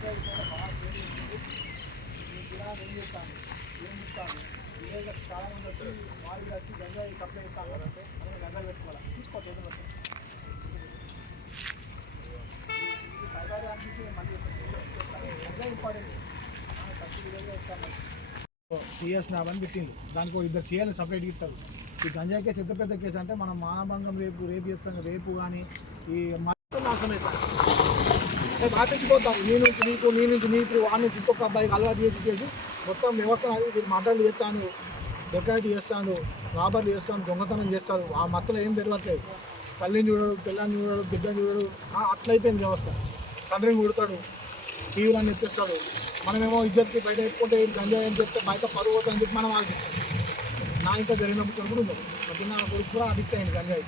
CS మంది వచ్చి వాళ్ళు వచ్చి పెట్టుకోవాలి దానికి ఒక ఇద్దరు సీఎల్ని సపరేట్ ఇస్తారు. ఈ గంజాయి కేసు ఎంత పెద్ద కేసు అంటే మనం మానభంగం రేపు రేపు చేస్తాం రేపు కానీ ఈ నాశనం అవుతాం పాటించిపోతాం నీ నుంచి నీకు నీ నుంచి నీకు వాడి నుంచి ఇంకొక అబ్బాయికి అలవాటు చేసి చేసి మొత్తం వ్యవస్థ అనేది మాటలు చేస్తాను డెకాయిట్ చేస్తాను రాబర్లు చేస్తాను దొంగతనం చేస్తాడు ఆ మత్తలో ఏం తెలియట్లేదు తల్లిని చూడడు పిల్లని చూడడు బిడ్డని చూడడు. అట్లయిపోయింది వ్యవస్థ. తండ్రిని కొడతాడు టీవీలో ఎత్తిస్తాడు మనమేమో ఇద్దరికి బయట ఎక్కుంటే గంజాయి అని చెప్తే బయట పరువు అని చెప్పి మనం ఆలోచిస్తాం. నా ఇంకా జరిగినప్పుడు కూడా ఉంది నా కొడుకు కూడా అడిక్ట్ అయింది గంజాయి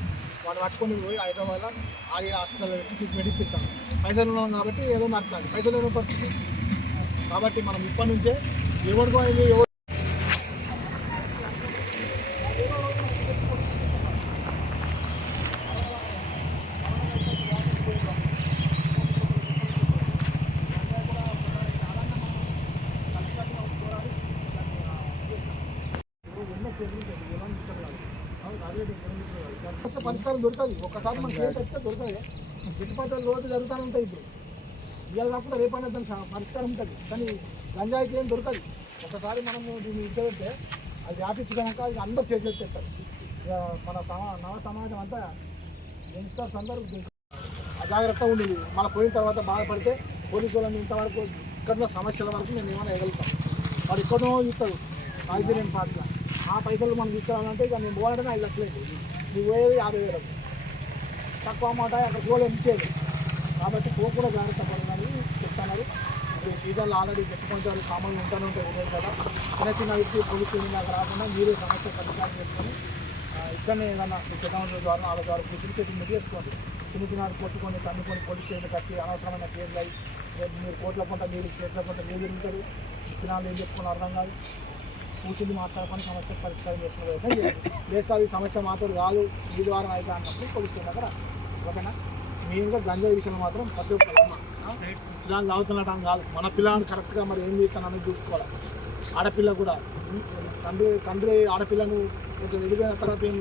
వాడు పట్టుకొని పోయి హైదరాబాద్లో ఆగి హాస్పిటల్ ట్రీట్మెంట్ ఇప్పిస్తాం. పైసలు ఉన్నాం కాబట్టి ఏదో మాట్లాడాలి పైసలు ఏదో పరిస్థితి. కాబట్టి మనం ఇప్పటి నుంచే ఎవరికో అయింది ఎవరు పరిష్కారం దొరుకుతుంది ఒక్కసారి మనం కేసు వస్తే దొరకదు గిట్టుబాటు రోజు జరుగుతూనే ఉంటాయి ఇప్పుడు. ఇవాళ కాకుండా రేపైనా దాని పరిష్కారం ఉంటుంది. కానీ గంజాయికి ఏం దొరకదు. ఒకసారి మనము దీన్ని ఇచ్చేస్తే అది వ్యాపించడాక అది అందరు చేసేస్తారు ఇక మన సమా నవ సమాజం అంతా యంగ్స్టర్స్ అందరూ అజాగ్రత్తగా ఉండి ఉండేది మన పోయిన తర్వాత బాధపడితే పోలీసు వాళ్ళని ఇంతవరకు ఇక్కడున్న సమస్యల వరకు మేము ఏమైనా ఎగలుగుతాం వాడు ఎక్కడో ఇస్తాడు. రాజకీయ పార్టీలో ఆ పైసలు మనం తీసుకురావాలంటే ఇక మేము పోవాలంటే ఐదు లక్షలు అవుతుంది నువ్వు పోయేది యాభై వేలు తక్కువ మాట అక్కడ గోలు ఇచ్చేది? కాబట్టి పోకుండా జాగ్రత్త పడుతున్నారు చెప్తున్నారు. ఇప్పుడు సీజన్లో ఆల్రెడీ పెట్టుకుంటారు సామాన్లు ఉంటానే ఉంటాయి ఉండేది కదా చిన్న చిన్న వ్యక్తి పోలీసు నాకు రాకుండా మీరే సమస్య పరిష్కారం చేసుకొని ఇక్కడనే ఏదన్నా మీ ద్వారా వాళ్ళ ద్వారా కూర్చుని సెటిల్మెంట్ చేసుకోండి. చిన్న చిన్న కొట్టుకొని తన్నుకొని పోలీస్ స్టేషన్ కట్టి అనవసరమైన కేసులు అయ్యి రేపు మీరు కోట్ల పంట మీరు స్టేట్ల పంట మీరు తింటారు విత్తనాలు ఏం చెప్పుకుని అర్థం కాదు. కూర్చుని మాట్లాడుకుని సమస్య పరిష్కారం చేసుకునే లేదు సార్ ఈ సమస్య మాత్రం కాదు. ఈ ద్వారా అయితే అన్నప్పుడు పోలీసుల దగ్గర. ఓకేనా? మెయిన్గా గంజాయి విషయంలో మాత్రం ప్రతి ఒక్క పిల్లలు తాగుతున్నటం కాదు. మన పిల్లలను కరెక్ట్గా మరి ఏం చేస్తానని చూసుకోవాలి. ఆడపిల్ల కూడా. తండ్రి తండ్రి ఆడపిల్లను కొంచెం ఎదిగిన తర్వాత ఏం